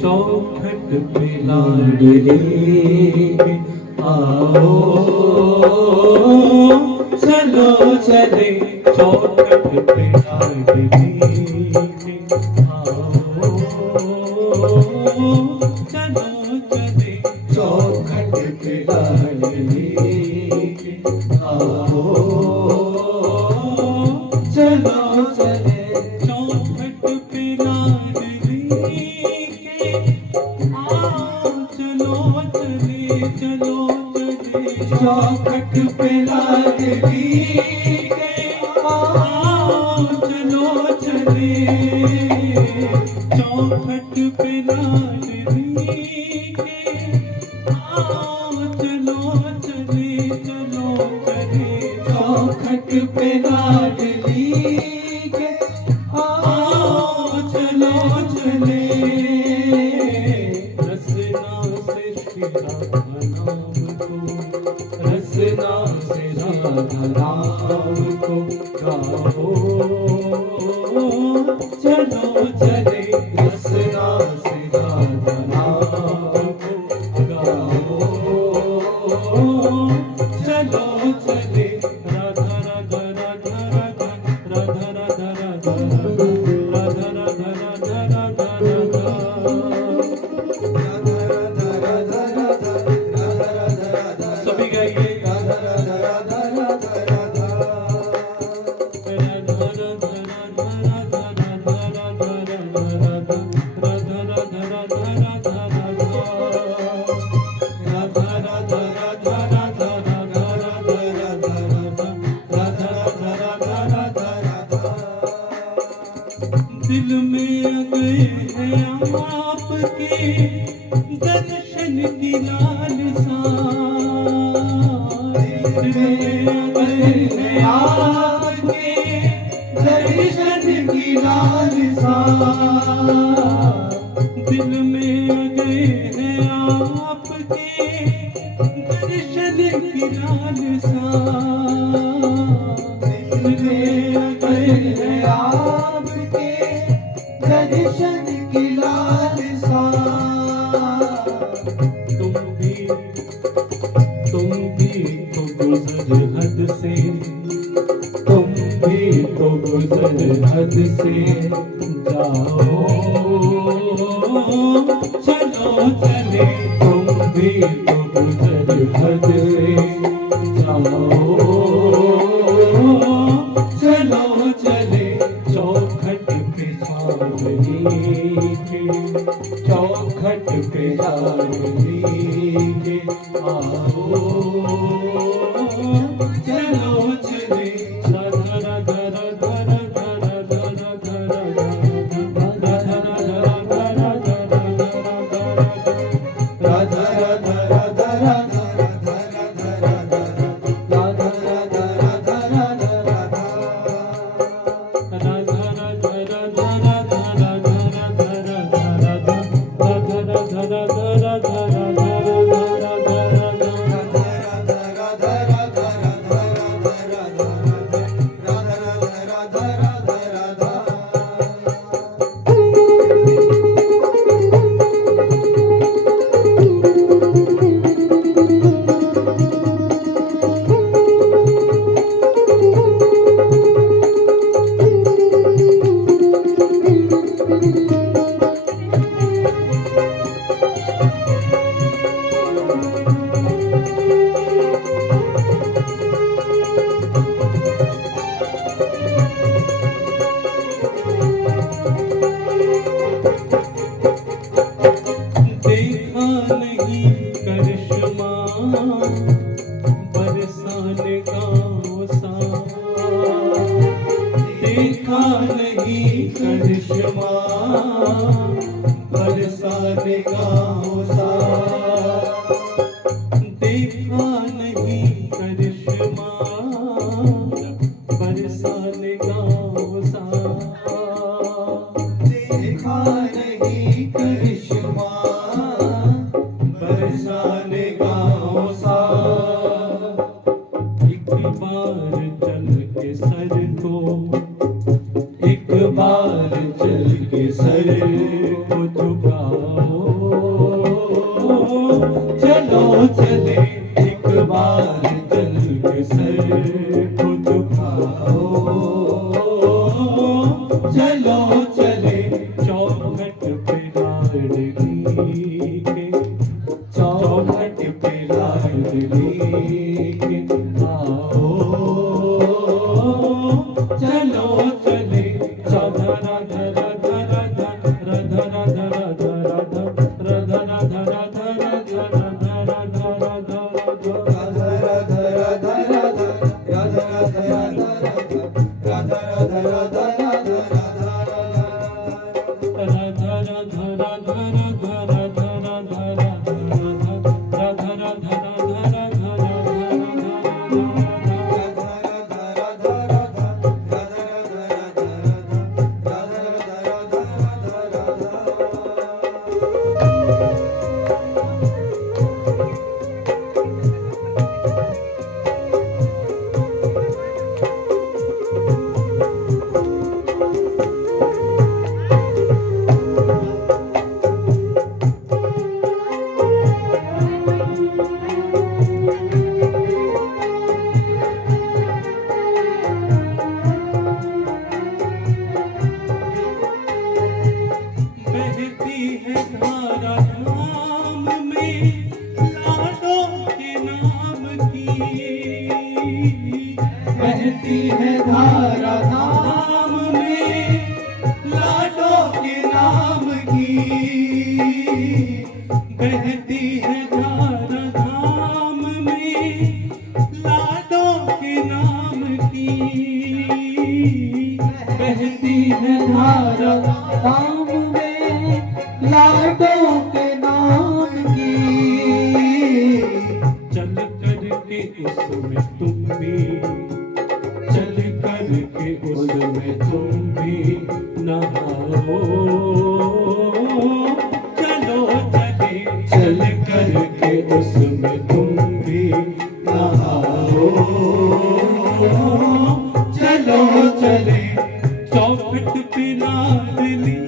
चौखट पे लाडले आओ, चलो चले चौखट पे लाडले आओ, चलो चले चौखट पे लाडले आओ, चलो चले चौखट पे लाडले आओ, चलो चले चलो चले चौखट पे लाडली के आओ, चलो चले चौखट पे लाडली के आओ, चलो चले चलो चले चौखट पे लाडली के आओ, चलो चले रसना से राधा नाम को, रसना से राधा नाम को गाओ, चलो चले रसना से राधा नाम को गाओ, चलो चले राधा राधा राधा राधा राधा राधा राधा राधा राधा राधा राधा राधा सभी गाइए राधा राधा राधा राधा राधा राधा राधा राधा राधा राधा राधा राधा राधा राधा दिल में आ गए हैं आपके दर्शन की लालसा, दिल में आ गए हैं आपके दर्शन की लालसा, दिल में आ गए हैं आपके दर्शन की लालसा, दिल में आ गए हैं आपके दर्शन की लालसा, तुम भी तो गुजर हद से, तुम भी तो गुजर हद से जाओ, चलो चले तुम भी तो गुजर हद से जाओ, चलो चले चौखट पे लाडली के, चौखट पे लाडली के आओ, चलो चले राधा राधा राधा राधा राधा राधा राधा राधा राधा राधा राधा राधा राधा देखा नहीं करिश्मा बरसाने गाँव सा, देखा नहीं करिश्मा बरसाने गाँव सा, देखा नहीं करिश्मा बरसाने गाँव सा, एक बार चल के सर को, एक बार चल के सर को झुकाओ, चलो चले एक बार चल के सर को झुकाओ, चलो चले चौखट पे लाडली के, चौखट पे लाडली के आओ, चलो चले धरा धरा धरा धरा धरा धरा धरा धरा धरा धरा धरा धरा धरा बहती है धारा धाम में लाडो के नाम की, बहती है धारा धाम में लाडो के नाम की, बहती है धारा धाम में लाडो के नाम की, चल करके उसमें तुम भी, चल करके उसमें तुम भी नहाओ, चलो चले चल करके उसमें तुम भी नहाओ, चलो चले चौखट पे लाडली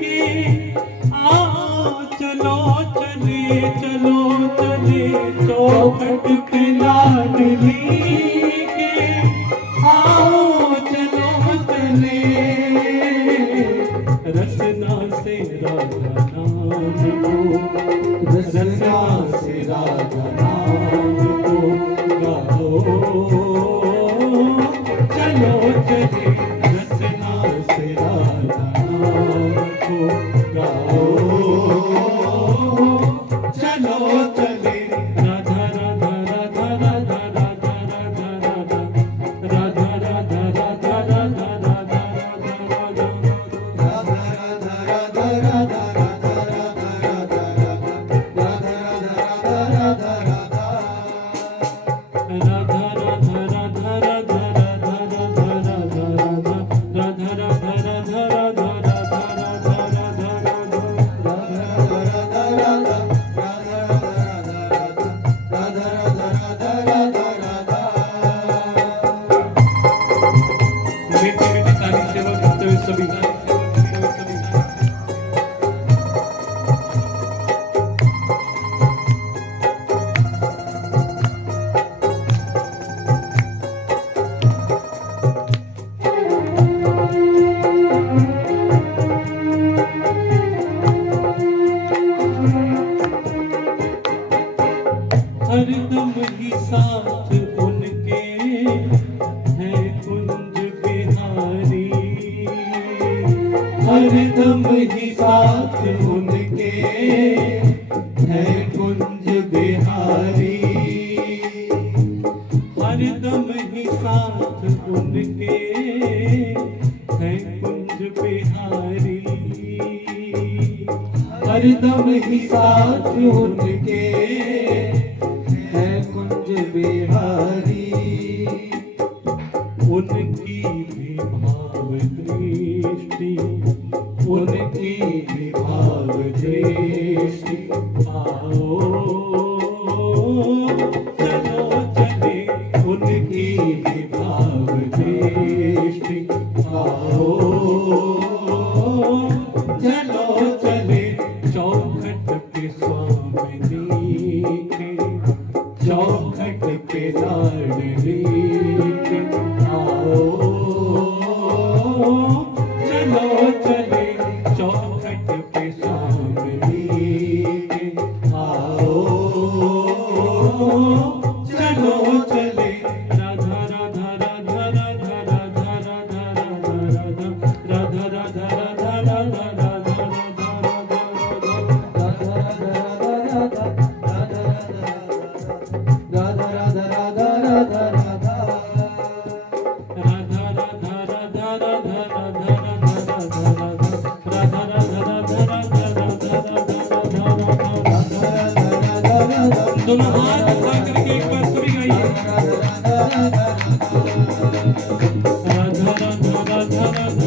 के आओ, चलो चले चलो चले चौखट पे लाडली के आओ, चलो चले रसना से राधा नाम को, रसना से राधा नाम को गाओ, चलो चले रसना से राधा नाम को गाओ, चलो चले राधा राधा राधा राधा राधा राधा राधा राधा राधा राधा हरदम ही साथ उनके है कुंज बिहारी, हरदम ही साथ उनके है कुंज बिहारी, हरदम ही साथ उनके है कुंज बिहारी, हरदम ही साथ उनके है कुंज बिहारी, उनकी भी भाव दृष्टि, उनकी भी भाव दृष्टि आओ, चलो चले उनकी भी भाव दृष्टि आओ, चलो चले चौखट पे स्वामी शामिली के आओ चलो चले राधा राधा राधा राधा राधा राधा राधा राधा राधा राधा दोनों हाथ उठा करके एक बार सभी गाइए राधा राधा राधा राधा राधा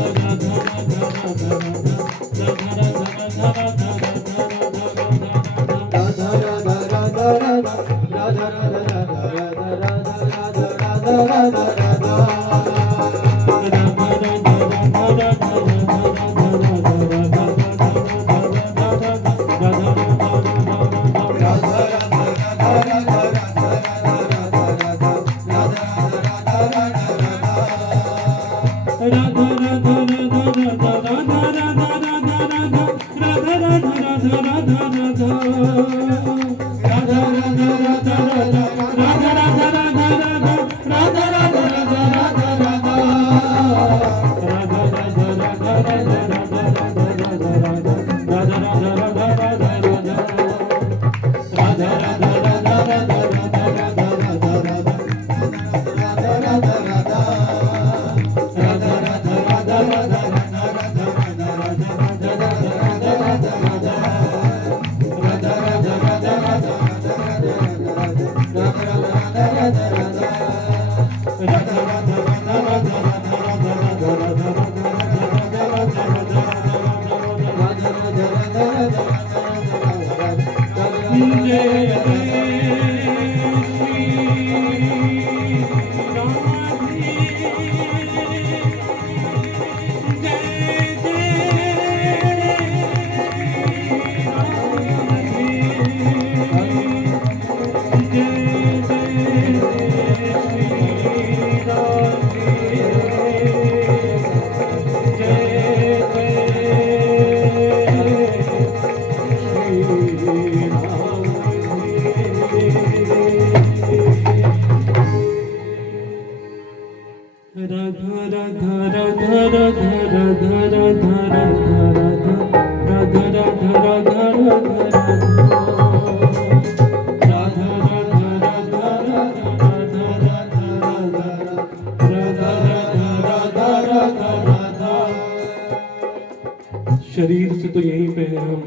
शरीर से तो यहीं पे है हम,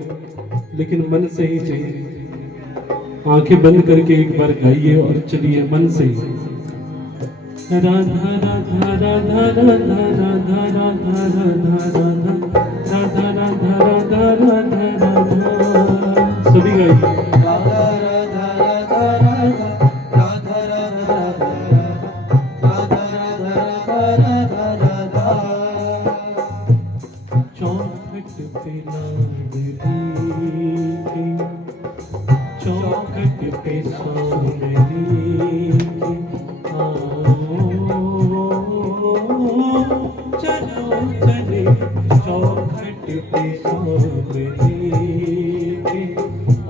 लेकिन मन से ही चाहिए। आंखें बंद करके एक बार गाइए और चलिए मन से ही। राधा राधा राधा राधा राधा राधा राधा राधा राधा राधा राधा राधा सभी गाइए। चौखट पे चलो चले चौखट पे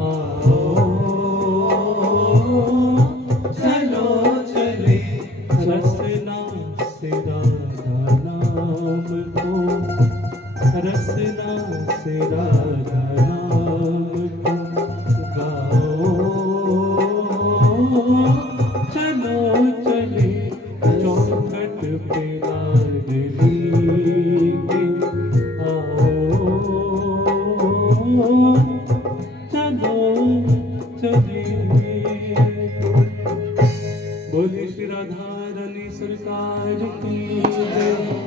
आओ चलो चले रसना से राधा नाम को रसना से राधा नाम को गाओ चलो चले चौखट पे लाडली के आओ चलो चले। बोले श्री राधा रानी सरकार की जय।